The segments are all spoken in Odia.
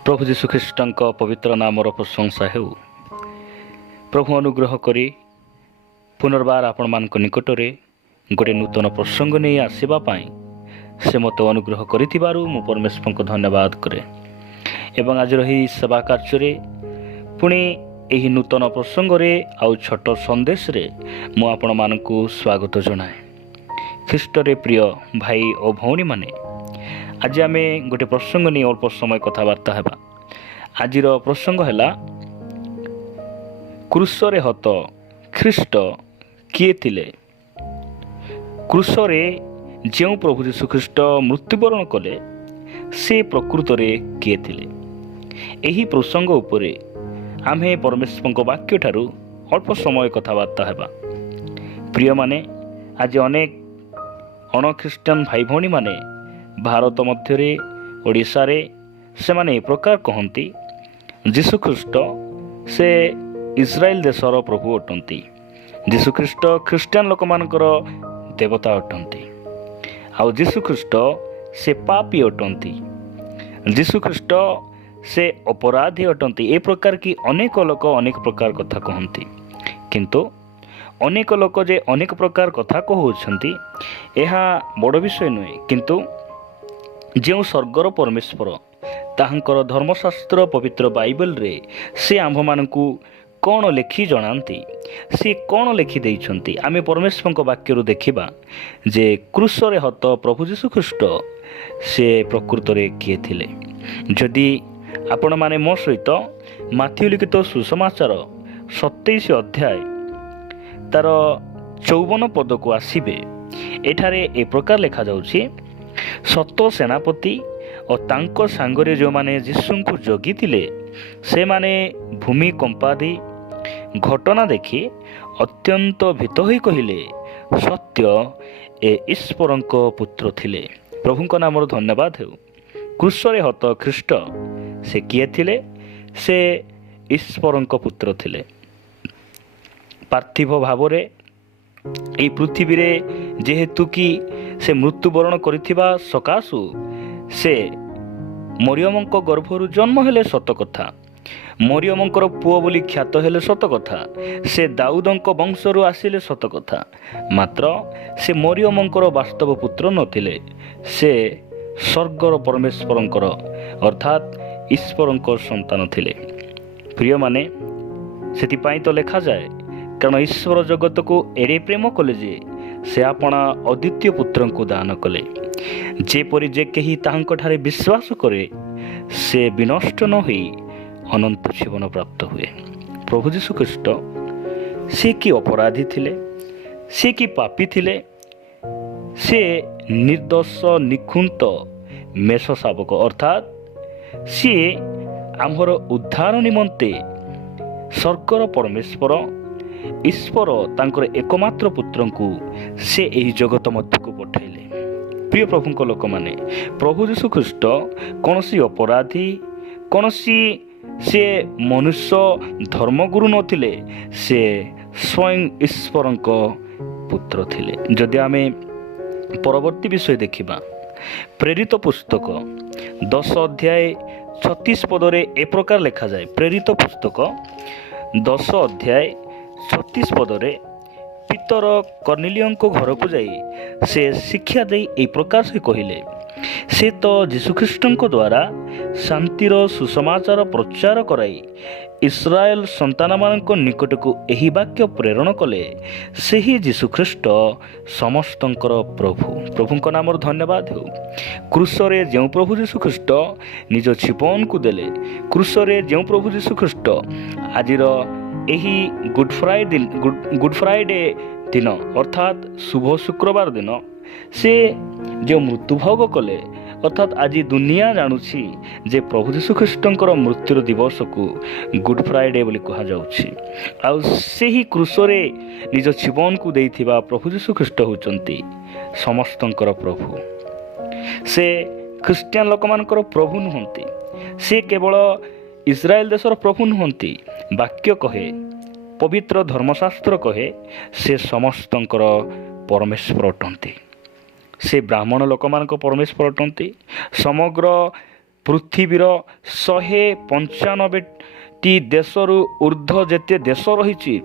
प्रभु जीशुख्रीष्टଙ୍କ पवित्र नामर प्रशंसा हेउ। प्रभु अनुग्रह करी पुनर्बार आपण मानक निकटरे गोटे नूतन प्रसंग नहीं आसवा से मत अनुग्रह करिथिबारु मु परमेश्वर को धन्यवाद करे एवं आज रही सेवा कार्य पुणी यही नूतन प्रसंग रे आउ छोट संदेश रे मु आपण मानकु स्वागत जनाए। ख्रीष्ट रे प्रिय भाई और भौणी माने आज आम गोटे प्रसंग नहीं अल्प समय कथबार्ता हेबा। आज प्रसंग है क्रूसरे हत ख्रीष्ट किए थिले। क्रूसरे जो प्रभु यीशु ख्रीष्ट मृत्युवरण कले से प्रकृत में किए थिले। यही प्रसंग उपरे आमे परमेश्वर वाक्य ठारू अल्प समय कथबार्ता हेबा। प्रिय माने आज अनेक अण ख्रीष्टान भाई भौणी माने भारत मध्य ओडिशा रे से माने ए प्रकार कहती जीशु ख्रीष्ट से इस्राएल देशर प्रभु अटंती। जीशु ख्रीष्ट ख्रीष्टान लोक मानकर देवता अटंती। आउ जीशु ख्रीष्ट से पापी अटंती। जीशु ख्रीष्ट से अपराधी अटंती। ए प्रकार की अनेक लोक अनेक प्रकार कथा कहती, किंतु अनेक लोक जे अनेक प्रकार कथा कहउछंती एहा बड़ विषय नुहे। किंतु जो स्वर्गर परमेश्वर ताहंकर धर्मशास्त्र पवित्र बाइबल रे से आम्भ मानकु कौन लिखि जनांती, से कौन लिखि देइछंती आमे परमेश्वर को वाक्य रु देखिबा जे क्रूसरे हत प्रभु यीशु ख्रीष्ट से प्रकृत रे किए थिले। जदि आपण माने मो सहित माथ्यू लिखित सुसमाचार 27 अध्याय तार 54 पद को आसीबे। एठारे ए प्रकार लिखा जाउछि, सत सेनापति और तांको सांगरे जो माने यीशु को जगी थिले से माने भूमि कंपादी घटना देखि अत्यंत भीत होई कहिले सत्य ए ईश्वरंक पुत्र थिले। प्रभुंक नाम धन्यवाद हेउ। क्रूसरे हत ख्रीष्ट से किए थिले? से ईश्वरंक पुत्र थिले। पार्थिव भावरे ए पृथ्वी रे जेहेतु कि से मृत्युवरण करिथिबा सकाशु से मरियमंक गर्भरु जन्म हेले सत कथा। मरियमंकर पुओ बोली ख्यात हेले सत कथा। से दाऊदंक वंशरु आसिले सत कथा। मात्र से मरियमंकर वास्तव पुत्र नथिले। से स्वर्गर परमेश्वरंकर अर्थात ईश्वरंकर संतान थिले। प्रिय माने सेतिपाई तो लेखा जाए, कारण ईश्वर जगत को एड़े प्रेम कले जे से आपणा अद्वितीय पुत्र को दान कले, जेपरि जे केही ताहांक ठारे विश्वास करे से विनष्ट न होई अनंत जीवन प्राप्त हुए। प्रभु यीशु ख्रीष्ट से कि अपराधी थिले, से कि पापी थिले, से निर्दोष निखुंत मेष शावक अर्थात सी आमर उद्धार निमंते स्वर्गर परमेश्वर ईश्वर तांकर एकमात्र पुत्र को से एही जगत मध्य को पठाइले। प्रिय प्रभु लोक माने प्रभु यीशु ख्रीष्ट कौन सी अपराधी कौन सी से मनुष्य धर्मगुरु नथिले, से स्वयं ईश्वरंक पुत्र थिले। जदि आमे परवर्ती विषय देखिबा प्रेरित पुस्तक 10 अध्याय 36 पदरे ए प्रकार लिखा जाए। प्रेरित पुस्तक 10 अध्याय 36 पदरे पितर कर्नेलियंको घर को जाई से शिक्षा दे ए प्रकार से कहिले, से तो जीशुख्रीष्टଙ୍କ द्वारा शांतिर सुसमाचार प्रचार कराई इस्राएल संतान मानक निकट को एही वाक्य प्रेरण कले, से ही जीशुख्रीष्ट समस्तंकर प्रभु। प्रभुंक नाम धन्यवाद हो। क्रूसरे जो प्रभु जीशुख्रीष्ट निज जीवन को देले, क्रूसरे जो प्रभु जीशुख्रीष्ट आजिर एही गुड फ्राइडे दिन अर्थात शुभ शुक्रवार दिन से जो मृत्यु भोग कले, अर्थात आज दुनिया जानुछि जे प्रभु यीशु ख्रीष्टंकर मृत्युर दिवस को गुड फ्राइडे बोली कहा जाउछि। आ सेही क्रूसरे निज जीवन को देइथिबा प्रभु यीशु ख्रीष्ट होचंती समस्तंकर प्रभु। से ख्रीस्टियन लोक मानकर प्रभु नुहंती, से केवल इस्राएल देशर प्रभु नुहंती। वाक्य कहे, पवित्र धर्मशास्त्र कहे से समस्तंकर परमेश्वर अटंती। से ब्राह्मण लोक मान परमेश्वर अटंती। समग्र ପୃଥିବୀର 195ଟି ଦେଶରୁ ଉର୍ଦ୍ଧ୍ୱ ଯେତେ ଦେଶ ରହିଛି,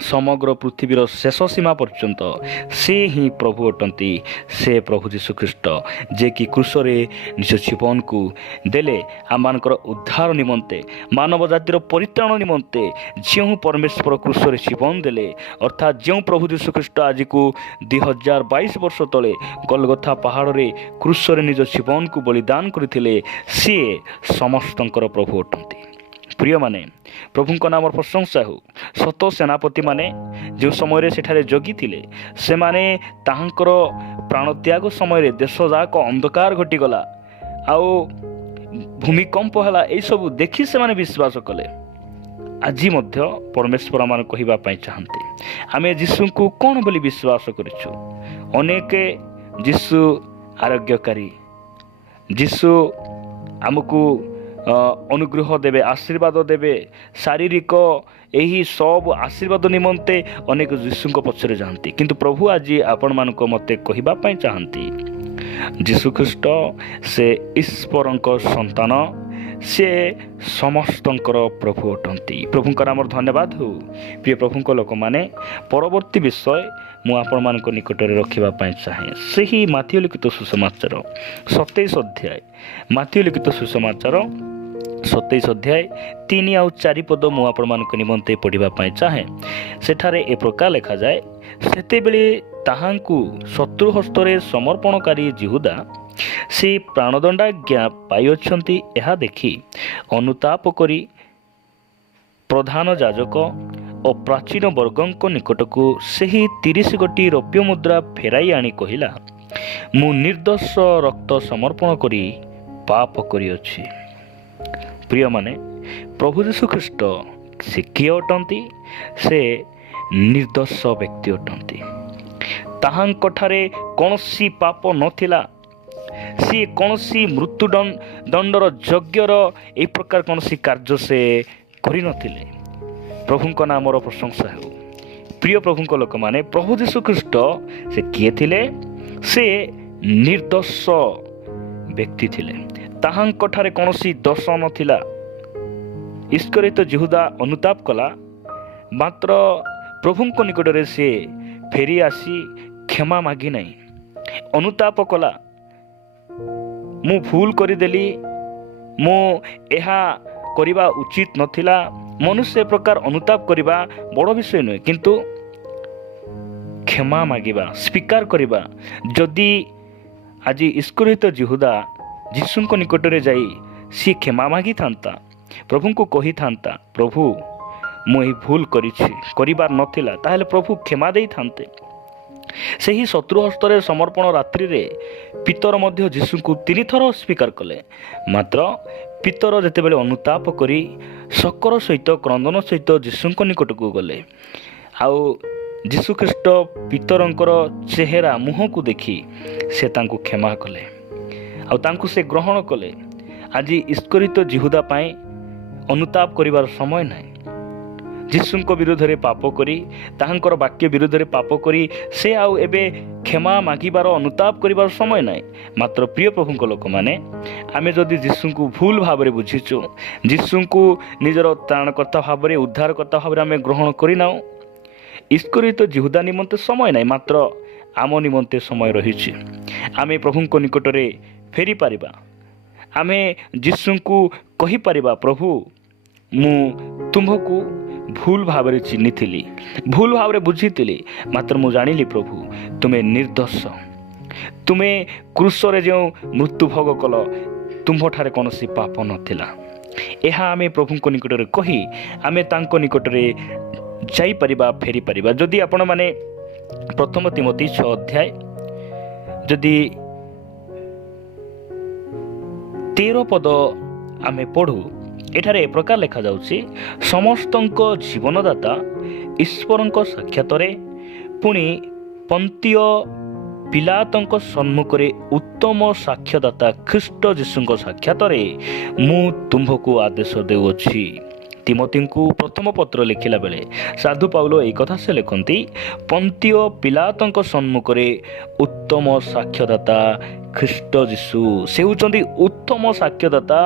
ସମଗ୍ର ପୃଥିବୀର ଶେଷ ସୀମା ପର୍ଯ୍ୟନ୍ତ ସେ ହିଁ ପ୍ରଭୁ ଅଟନ୍ତି। ସେ ପ୍ରଭୁ ଯୀଶୁଖ୍ରୀଷ୍ଟ, ଯିଏକି କୃଷରେ ନିଜ ଜୀବନକୁ ଦେଲେ ଆମମାନଙ୍କର ଉଦ୍ଧାର ନିମନ୍ତେ, ମାନବ ଜାତିର ପରିତ୍ରାଣ ନିମନ୍ତେ। ଯେଉଁ ପରମେଶ୍ୱର କୃଷରେ ଜୀବନ ଦେଲେ, ଅର୍ଥାତ୍ ଯେଉଁ ପ୍ରଭୁ ଯୀଶୁଖ୍ରୀଷ୍ଟ ଆଜିକୁ 2022 ବର୍ଷ ତଳେ ଗଲଗଥା ପାହାଡ଼ରେ କୃଷରେ ନିଜ ଜୀବନକୁ ବଳିଦାନ କରିଥିଲେ, ସିଏ ସମସ୍ତଙ୍କର ପ୍ରଭୁ ଅଟନ୍ତି। ପ୍ରିୟମାନେ, ପ୍ରଭୁଙ୍କ ନାମର ପ୍ରଶଂସା ହେଉ। ସତ ସେନାପତିମାନେ ଯେଉଁ ସମୟରେ ସେଠାରେ ଜଗିଥିଲେ, ସେମାନେ ତାହାଙ୍କର ପ୍ରାଣତ୍ୟାଗ ସମୟରେ ଦେଶଯାକ ଅନ୍ଧକାର ଘଟିଗଲା, ଆଉ ଭୂମିକମ୍ପ ହେଲା, ଏହିସବୁ ଦେଖି ସେମାନେ ବିଶ୍ୱାସ କଲେ। ଆଜି ମଧ୍ୟ ପରମେଶ୍ୱର ଆମମାନଙ୍କୁ କହିବା ପାଇଁ ଚାହାନ୍ତି, ଆମେ ଯୀଶୁଙ୍କୁ କ'ଣ ବୋଲି ବିଶ୍ୱାସ କରିଛୁ। ଅନେକ ଯୀଶୁ ଆରୋଗ୍ୟକାରୀ, ଯୀଶୁ ଆମକୁ ଅନୁଗ୍ରହ ଦେବେ, ଆଶୀର୍ବାଦ ଦେବେ, ଶାରୀରିକ ଏହି ସବୁ ଆଶୀର୍ବାଦ ନିମନ୍ତେ ଅନେକ ଯୀଶୁଙ୍କ ପଛରେ ଯାଆନ୍ତି। କିନ୍ତୁ ପ୍ରଭୁ ଆଜି ଆପଣମାନଙ୍କୁ ମୋତେ କହିବା ପାଇଁ ଚାହାନ୍ତି, ଯୀଶୁଖ୍ରୀଷ୍ଟ ସେ ଈଶ୍ୱରଙ୍କ ସନ୍ତାନ, ସେ ସମସ୍ତଙ୍କର ପ୍ରଭୁ ଅଟନ୍ତି। ପ୍ରଭୁଙ୍କ ନାମର ଧନ୍ୟବାଦ ହେଉ। ପ୍ରିୟ ପ୍ରଭୁଙ୍କ ଲୋକମାନେ, ପରବର୍ତ୍ତୀ ବିଷୟ ମୁଁ ଆପଣମାନଙ୍କ ନିକଟରେ ରଖିବା ପାଇଁ ଚାହେଁ। ସେହି ମାଥିଉ ଲିଖିତ ସୁସମାଚାର 27 ଅଧ୍ୟାୟ, ମାଥିଉ ଲିଖିତ ସୁସମାଚାର 27 ଅଧ୍ୟାୟ 3 ଆଉ 4 ପଦ ମୁଁ ଆପଣମାନଙ୍କ ନିମନ୍ତେ ପଢ଼ିବା ପାଇଁ ଚାହେଁ। ସେଠାରେ ଏ ପ୍ରକାର ଲେଖାଯାଏ, ସେତେବେଳେ ତାହାଙ୍କୁ ଶତ୍ରୁ ହସ୍ତରେ ସମର୍ପଣକାରୀ ଯିହୁଦା ସେ ପ୍ରାଣଦଣ୍ଡାଜ୍ଞା ପାଇଅଛନ୍ତି ଏହା ଦେଖି ଅନୁତାପ କରି ପ୍ରଧାନ ଯାଜକ ଓ ପ୍ରାଚୀନ ବର୍ଗଙ୍କ ନିକଟକୁ ସେହି 30 ଗୋଟି ରୌପ୍ୟ ମୁଦ୍ରା ଫେରାଇ ଆଣି କହିଲା, ମୁଁ ନିର୍ଦ୍ଦୋଷ ରକ୍ତ ସମର୍ପଣ କରି ପାପ କରିଅଛି। ପ୍ରିୟମାନେ, ପ୍ରଭୁ ଯୀଶୁଖ୍ରୀଷ୍ଟ ସେ କିଏ ଅଟନ୍ତି? ସେ ନିର୍ଦ୍ଦୋଷ ବ୍ୟକ୍ତି ଅଟନ୍ତି। ତାହାଙ୍କଠାରେ କୌଣସି ପାପ ନଥିଲା। ସିଏ କୌଣସି ମୃତ୍ୟୁ ଦଣ୍ଡର ଯଜ୍ଞର ଏହି ପ୍ରକାର କୌଣସି କାର୍ଯ୍ୟ ସେ କରିନଥିଲେ। ପ୍ରଭୁଙ୍କ ନାମର ପ୍ରଶଂସା ହେଉ। ପ୍ରିୟ ପ୍ରଭୁଙ୍କ ଲୋକମାନେ, ପ୍ରଭୁ ଯୀଶୁଖ୍ରୀଷ୍ଟ ସେ କିଏ ଥିଲେ? ସେ ନିର୍ଦ୍ଦୋଷ ବ୍ୟକ୍ତି ଥିଲେ। ତାହାଙ୍କଠାରେ କୌଣସି ଦୋଷ ନଥିଲା। ଇସ୍କରିତ ଯିହୁଦା ଅନୁତାପ କଲା, ମାତ୍ର ପ୍ରଭୁଙ୍କ ନିକଟରେ ସେ ଫେରି ଆସି କ୍ଷମା ମାଗି ନାହିଁ। ଅନୁତାପ କଲା, ମୁଁ ଭୁଲ କରିଦେଲି, ମୁଁ ଏହା କରିବା ଉଚିତ ନଥିଲା। ମନୁଷ୍ୟ ଏ ପ୍ରକାର ଅନୁତାପ କରିବା ବଡ଼ ବିଷୟ ନୁହେଁ, କିନ୍ତୁ କ୍ଷମା ମାଗିବା, ସ୍ୱୀକାର କରିବା। ଯଦି ଆଜି ଇସ୍କରିତ ଯିହୁଦା ଯୀଶୁଙ୍କ ନିକଟରେ ଯାଇ ସିଏ କ୍ଷମା ମାଗିଥାନ୍ତା, ପ୍ରଭୁଙ୍କୁ କହିଥାନ୍ତା, ପ୍ରଭୁ ମୁଁ ଏହି ଭୁଲ କରିଛି, କରିବାର ନଥିଲା, ତାହେଲେ ପ୍ରଭୁ କ୍ଷମା ଦେଇଥାନ୍ତେ। ସେହି ଶତ୍ରୁ ହସ୍ତରେ ସମର୍ପଣ ରାତ୍ରିରେ ପିତର ମଧ୍ୟ ଯୀଶୁଙ୍କୁ 3 ଥର ସ୍ୱୀକାର କଲେ। ମାତ୍ର ପିତର ଯେତେବେଳେ ଅନୁତାପ କରି ଶୋକର ସହିତ, କ୍ରନ୍ଦନ ସହିତ ଯୀଶୁଙ୍କ ନିକଟକୁ ଗଲେ, ଆଉ ଯୀଶୁଖ୍ରୀଷ୍ଟ ପିତରଙ୍କର ଚେହେରା ମୁହଁକୁ ଦେଖି ସେ ତାଙ୍କୁ କ୍ଷମା କଲେ, ଆଉ ତାଙ୍କୁ ସେ ଗ୍ରହଣ କଲେ। ଆଜି ଇସ୍କରିତ ଯିହୁଦା ପାଇଁ ଅନୁତାପ କରିବାର ସମୟ ନାହିଁ। ଯୀଶୁଙ୍କ ବିରୁଦ୍ଧରେ ପାପ କରି, ତାହାଙ୍କର ବାକ୍ୟ ବିରୁଦ୍ଧରେ ପାପ କରି ସେ ଆଉ ଏବେ କ୍ଷମା ମାଗିବାର, ଅନୁତାପ କରିବାର ସମୟ ନାହିଁ। ମାତ୍ର ପ୍ରିୟ ପ୍ରଭୁଙ୍କ ଲୋକମାନେ, ଆମେ ଯଦି ଯୀଶୁଙ୍କୁ ଭୁଲ ଭାବରେ ବୁଝିଛୁ, ଯୀଶୁଙ୍କୁ ନିଜର ତ୍ରାଣକର୍ତ୍ତା ଭାବରେ, ଉଦ୍ଧାରକର୍ତ୍ତା ଭାବରେ ଆମେ ଗ୍ରହଣ କରିନାହୁଁ, ଇସ୍କରିତ ଯିହୁଦା ନିମନ୍ତେ ସମୟ ନାହିଁ, ମାତ୍ର ଆମ ନିମନ୍ତେ ସମୟ ରହିଛି। ଆମେ ପ୍ରଭୁଙ୍କ ନିକଟରେ ଫେରିପାରିବା। ଆମେ ଯୀଶୁଙ୍କୁ କହିପାରିବା, ପ୍ରଭୁ ମୁଁ ତୁମ୍ଭକୁ ଭୁଲ ଭାବରେ ଚିହ୍ନିଥିଲି, ଭୁଲ ଭାବରେ ବୁଝିଥିଲି, ମାତ୍ର ମୁଁ ଜାଣିଲି ପ୍ରଭୁ ତୁମେ ନିର୍ଦ୍ଦୋଷ। ତୁମେ କ୍ରୁଶରେ ଯେଉଁ ମୃତ୍ୟୁ ଭୋଗ କଲ, ତୁମ୍ଭଠାରେ କୌଣସି ପାପ ନଥିଲା। ଏହା ଆମେ ପ୍ରଭୁଙ୍କ ନିକଟରେ କହି ଆମେ ତାଙ୍କ ନିକଟରେ ଯାଇପାରିବା, ଫେରିପାରିବା। ଯଦି ଆପଣମାନେ 1 ତିମୋଥୀ 6 ଅଧ୍ୟାୟ ଯଦି 13 ପଦ ଆମେ ପଢ଼ୁ, ଏଠାରେ ଏ ପ୍ରକାର ଲେଖାଯାଉଛି, ସମସ୍ତଙ୍କ ଜୀବନଦାତା ଈଶ୍ୱରଙ୍କ ସାକ୍ଷାତରେ, ପୁଣି ପନ୍ତିୟ ପିଲାତଙ୍କ ସମ୍ମୁଖରେ ଉତ୍ତମ ସାକ୍ଷ୍ୟଦାତା ଖ୍ରୀଷ୍ଟ ଯୀଶୁଙ୍କ ସାକ୍ଷାତରେ ମୁଁ ତୁମ୍ଭକୁ ଆଦେଶ ଦେଉଅଛି। ତିମୋଥୀଙ୍କୁ ପ୍ରଥମ ପତ୍ର ଲେଖିଲା ବେଳେ ସାଧୁ ପାଉଲ ଏହି କଥା ସେ ଲେଖନ୍ତି, ପନ୍ତିଓ ପିଲାତଙ୍କ ସମ୍ମୁଖରେ ଉତ୍ତମ ସାକ୍ଷ୍ୟଦାତା ଖ୍ରୀଷ୍ଟ ଯୀଶୁ। ସେ ହେଉଛନ୍ତି ଉତ୍ତମ ସାକ୍ଷ୍ୟଦାତା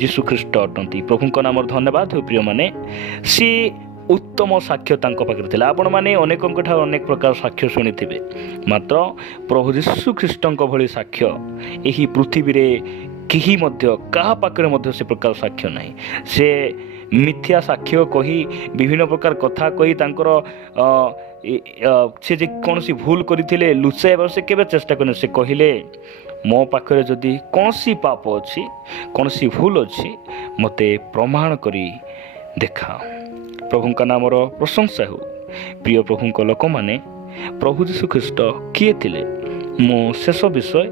ଯୀଶୁ ଖ୍ରୀଷ୍ଟ ଅଟନ୍ତି। ପ୍ରଭୁଙ୍କ ନାମର ଧନ୍ୟବାଦ। ପ୍ରିୟମାନେ, ସିଏ ଉତ୍ତମ ସାକ୍ଷ୍ୟ ତାଙ୍କ ପାଖରେ ଥିଲା। ଆପଣମାନେ ଅନେକଙ୍କ ଠାରୁ ଅନେକ ପ୍ରକାର ସାକ୍ଷ୍ୟ ଶୁଣିଥିବେ, ମାତ୍ର ପ୍ରଭୁ ଯୀଶୁ ଖ୍ରୀଷ୍ଟଙ୍କ ଭଳି ସାକ୍ଷ୍ୟ ଏହି ପୃଥିବୀରେ କେହି ମଧ୍ୟ କାହା ପାଖରେ ମଧ୍ୟ ସେ ପ୍ରକାର ସାକ୍ଷ୍ୟ ନାହିଁ। ସେ ମିଥ୍ୟା ସାକ୍ଷ୍ୟ କହି ବିଭିନ୍ନ ପ୍ରକାର କଥା କହି ତାଙ୍କର ସେ ଯେ କୌଣସି ଭୁଲ କରିଥିଲେ ଲୁଚାଇବାକୁ ସେ କେବେ ଚେଷ୍ଟା କରିଥିଲେ। ସେ କହିଲେ, ମୋ ପାଖରେ ଯଦି କୌଣସି ପାପ ଅଛି, କୌଣସି ଭୁଲ ଅଛି, ମୋତେ ପ୍ରମାଣ କରି ଦେଖାଅ। ପ୍ରଭୁଙ୍କ ନାମର ପ୍ରଶଂସା ହେଉ। ପ୍ରିୟ ପ୍ରଭୁଙ୍କ ଲୋକମାନେ, ପ୍ରଭୁ ଯୀଶୁ ଖ୍ରୀଷ୍ଟ କିଏ ଥିଲେ, ମୁଁ ଶେଷ ବିଷୟ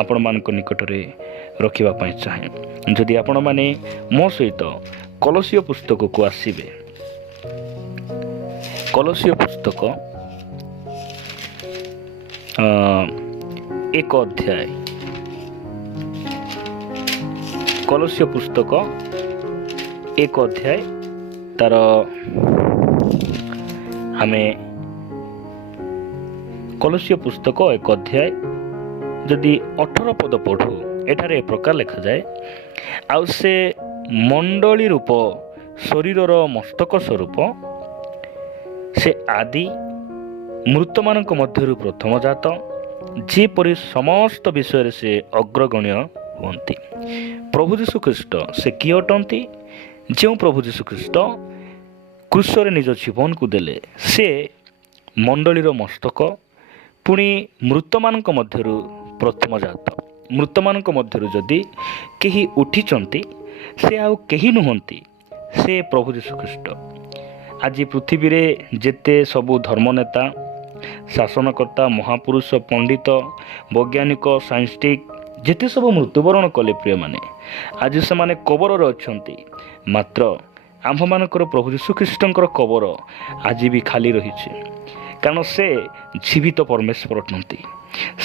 ଆପଣମାନଙ୍କ ନିକଟରେ ରଖିବା ପାଇଁ ଚାହେଁ। ଯଦି ଆପଣମାନେ ମୋ ସହିତ କଲୋସିୟ ପୁସ୍ତକକୁ ଆସିବେ, କଲୋସିୟ ପୁସ୍ତକ 1 ଅଧ୍ୟାୟ, କଲୋସିୟ ପୁସ୍ତକ 1 ଅଧ୍ୟାୟ ତାର ଆମେ କଲୋସିୟ ପୁସ୍ତକ 1 ଅଧ୍ୟାୟ ଯଦି 18 ପଦ ପଢ଼ୁ, ଏଠାରେ ଏ ପ୍ରକାର ଲେଖାଯାଏ, ଆଉ ସେ ମଣ୍ଡଳୀ ରୂପ ଶରୀରର ମସ୍ତକ ସ୍ୱରୂପ, ସେ ଆଦି ମୃତମାନଙ୍କ ମଧ୍ୟରୁ ପ୍ରଥମ ଜାତ, ଯେପରି ସମସ୍ତ ବିଷୟରେ ସେ ଅଗ୍ରଗଣ୍ୟ ହୁଅନ୍ତି। ପ୍ରଭୁ ଯୀଶୁ ଖ୍ରୀଷ୍ଟ ସେ କିଏ ଅଟନ୍ତି? ଯେଉଁ ପ୍ରଭୁ ଯୀଶୁ ଖ୍ରୀଷ୍ଟ କ୍ରୁଶରେ ନିଜ ଜୀବନକୁ ଦେଲେ, ସେ ମଣ୍ଡଳୀର ମସ୍ତକ, ପୁଣି ମୃତମାନଙ୍କ ମଧ୍ୟରୁ ପ୍ରଥମ ଜାତ। ମୃତମାନଙ୍କ ମଧ୍ୟରୁ ଯଦି କେହି ଉଠିଛନ୍ତି, ସେ ଆଉ କେହି ନୁହନ୍ତି, ସେ ପ୍ରଭୁ ଯୀଶୁ ଖ୍ରୀଷ୍ଟ। ଆଜି ପୃଥିବୀରେ ଯେତେ ସବୁ ଧର୍ମନେତା, ଶାସନକର୍ତ୍ତା, ମହାପୁରୁଷ, ପଣ୍ଡିତ, ବୈଜ୍ଞାନିକ, ସାଇଣ୍ଟିଷ୍ଟ ଯେତେ ସବୁ ମୃତ୍ୟୁବରଣ କଲେ, ପ୍ରିୟମାନେ, ଆଜି ସେମାନେ କବରରେ ଅଛନ୍ତି, ମାତ୍ର ଆମ୍ଭମାନଙ୍କର ପ୍ରଭୁ ଯୀଶୁ ଖ୍ରୀଷ୍ଟଙ୍କର କବର ଆଜି ବି ଖାଲି ରହିଛି। କାରଣ ସେ ଜୀବିତ ପରମେଶ୍ୱର ଅଟନ୍ତି।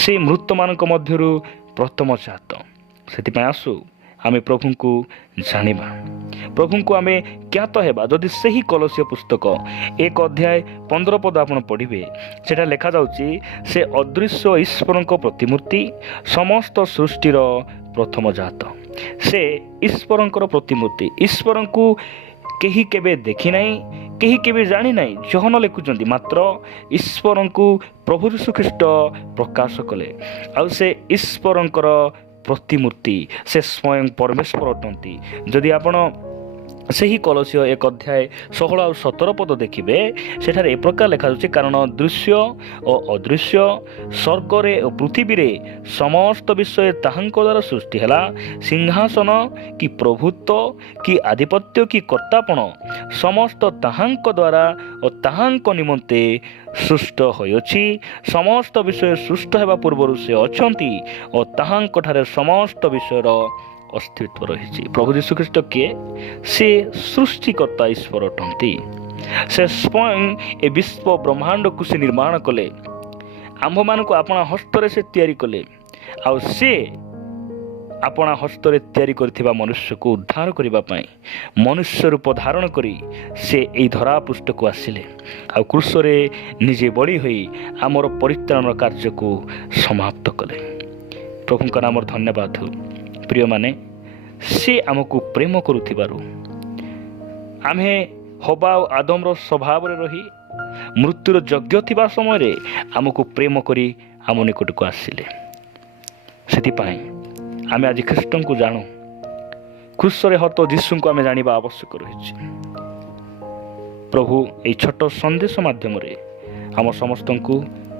ସେ ମୃତମାନଙ୍କ ମଧ୍ୟରୁ ପ୍ରଥମ ଜାତ। ସେଥିପାଇଁ ଆସୁ ଆମେ ପ୍ରଭୁଙ୍କୁ ଜାଣିବା, ପ୍ରଭୁଙ୍କୁ ଆମେ ଜ୍ଞାତ ହେବା। ଯଦି ସେହି କଲୋସିୟ ପୁସ୍ତକ 1 ଅଧ୍ୟାୟ 15 ପଦ ଆପଣ ପଢ଼ିବେ, ସେଟା ଲେଖାଯାଉଛି, ସେ ଅଦୃଶ୍ୟ ଈଶ୍ୱରଙ୍କ ପ୍ରତିମୂର୍ତ୍ତି, ସମସ୍ତ ସୃଷ୍ଟିର ପ୍ରଥମ ଜାତ। ସେ ଈଶ୍ୱରଙ୍କର ପ୍ରତିମୂର୍ତ୍ତି। ଈଶ୍ୱରଙ୍କୁ କେହି କେବେ ଦେଖିନାହିଁ, କେହି କେବେ ଜାଣିନାହିଁ। ଜହନ ଲେଖୁଛନ୍ତି, ମାତ୍ର ଈଶ୍ୱରଙ୍କୁ ପ୍ରଭୁ ଯୀଶୁ ଖ୍ରୀଷ୍ଟ ପ୍ରକାଶ କଲେ। ଆଉ ସେ ଈଶ୍ୱରଙ୍କର ପ୍ରତିମୂର୍ତ୍ତି, ସେ ସ୍ୱୟଂ ପରମେଶ୍ୱର ଅଟନ୍ତି। ଯଦି ଆପଣ ସେହି କଲୋସିୟ 1 ଅଧ୍ୟାୟ 16 ଆଉ 17 ପଦ ଦେଖିବେ, ସେଠାରେ ଏ ପ୍ରକାର ଲେଖାଯାଉଛି, କାରଣ ଦୃଶ୍ୟ ଓ ଅଦୃଶ୍ୟ, ସ୍ୱର୍ଗରେ ଓ ପୃଥିବୀରେ ସମସ୍ତ ବିଷୟ ତାହାଙ୍କ ଦ୍ୱାରା ସୃଷ୍ଟି ହେଲା, ସିଂହାସନ କି ପ୍ରଭୁତ୍ୱ କି ଆଧିପତ୍ୟ କି କର୍ତ୍ତାପଣ, ସମସ୍ତ ତାହାଙ୍କ ଦ୍ୱାରା ଓ ତାହାଙ୍କ ନିମନ୍ତେ ସୃଷ୍ଟ ହୋଇଅଛି। ସମସ୍ତ ବିଷୟ ସୃଷ୍ଟ ହେବା ପୂର୍ବରୁ ସେ ଅଛନ୍ତି ଓ ତାହାଙ୍କଠାରେ ସମସ୍ତ ବିଷୟର ଅସ୍ତିତ୍ୱ ରହିଛି। ପ୍ରଭୁ ଯୀଶୁ ଖ୍ରୀଷ୍ଟ କିଏ? ସେ ସୃଷ୍ଟିକର୍ତ୍ତା ଈଶ୍ୱର ଅଟନ୍ତି। ସେ ସ୍ୱୟଂ ଏ ବିଶ୍ୱ ବ୍ରହ୍ମାଣ୍ଡକୁ ସେ ନିର୍ମାଣ କଲେ, ଆମ୍ଭମାନଙ୍କୁ ଆପଣା ହସ୍ତରେ ସେ ତିଆରି କଲେ। ଆଉ ସେ ଆପଣା ହସ୍ତରେ ତିଆରି କରିଥିବା ମନୁଷ୍ୟକୁ ଉଦ୍ଧାର କରିବା ପାଇଁ ମନୁଷ୍ୟ ରୂପ ଧାରଣ କରି ସେ ଏହି ଧରାପୃଷ୍ଠକୁ ଆସିଲେ, ଆଉ କ୍ରୁଶରେ ନିଜେ ବଳି ହୋଇ ଆମର ପରିତ୍ରାଣର କାର୍ଯ୍ୟକୁ ସମାପ୍ତ କଲେ। ପ୍ରଭୁଙ୍କ ନାମର ଧନ୍ୟବାଦ ହେଉ। ପ୍ରିୟମାନେ, ସେ ଆମକୁ ପ୍ରେମ କରୁଥିବାରୁ ଆମେ ହବା ଆଉ ଆଦମର ସ୍ୱଭାବରେ ରହି ମୃତ୍ୟୁର ଯୋଗ୍ୟ ଥିବା ସମୟରେ ଆମକୁ ପ୍ରେମ କରି ଆମ ନିକଟକୁ ଆସିଲେ। ସେଥିପାଇଁ ଆମେ ଆଜି ଖ୍ରୀଷ୍ଟଙ୍କୁ ଜାଣୁ, କ୍ରୁଶରେ ହତ ଯୀଶୁଙ୍କୁ ଆମେ ଜାଣିବା ଆବଶ୍ୟକ ରହିଛି। ପ୍ରଭୁ ଏହି ଛୋଟ ସନ୍ଦେଶ ମାଧ୍ୟମରେ ଆମ ସମସ୍ତଙ୍କୁ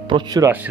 ପ୍ରଚୁର ଆଶୀର୍ବାଦ